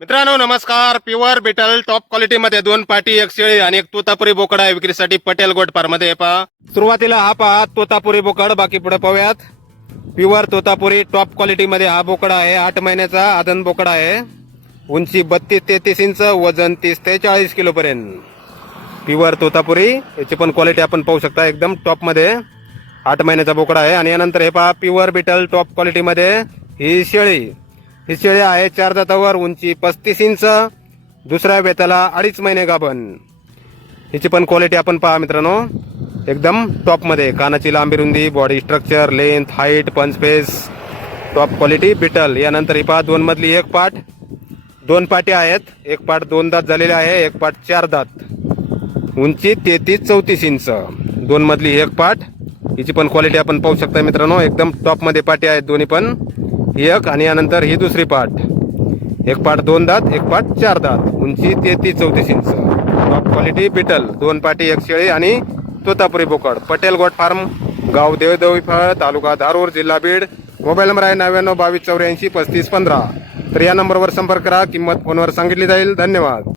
मित्रांनो नमस्कार. Pure Beetal top क्वालिटीमध्ये दोन पाटी एक शेळी आणि एक तोतापुरी बोकड आहे. विक्रीसाठी पटेल गोट फार्ममध्ये पहा. सुरुवातीला हा पहा तोतापुरी बोकड. बाकी पुढे पाहूयात. प्युअर तोतापुरी टॉप क्वालिटीमध्ये हा बोकड आहे. आठ महिन्याचा आदन बोकड आहे. उंची बत्तीस तेहतीस इंच वजन तीस ते चाळीस किलोपर्यंत प्युअर तोतापुरी याची पण क्वालिटी आपण पाहू शकता एकदम टॉपमध्ये आठ महिन्याचा बोकडा आहे. आणि यानंतर हे पहा प्युअर बिटल टॉप क्वालिटीमध्ये ही शेळी. ही शेळी आहे चार दातावर उंची पस्तीस इंच दुसऱ्या वेताला अडीच महिने गाभण. हिची पण क्वालिटी आपण पहा मित्रांनो. एकदम टॉपमध्ये कानाची लांबी रुंदी बॉडी स्ट्रक्चर लेंथ हाईट पंचफेस टॉप क्वालिटी बिटल यानंतर ही पहा दोन मधली एक पाठ. दोन पाटी आहेत. एक पाठ दोन दात झालेले आहे एक पाठ चार दात. उंची तेहतीस चौतीस इंच. दोन मधली एक पाठ. हिची पण क्वालिटी आपण पाहू शकता मित्रांनो. एकदम टॉपमध्ये पाठी पाटी आहेत दोन्ही पण. एक आणि यानंतर ही दुसरी पाठ. एक पाठ दोन दात एक पाठ चार दात. उंची तेहतीस चौतीस इंच. टॉप क्वालिटी बिटल दोन पाटी एक शेळी आणि तोतापुरी बोकड. पटेल गोट फार्म गाव देवदेवी फळ तालुका धारूर जिल्हा बीड. मोबाईल नंबर आहे नव्याण्णव बावीस चौऱ्याऐंशी पस्तीस पंधरा. तर या नंबरवर संपर्क करा. किंमत फोनवर सांगितली जाईल. धन्यवाद.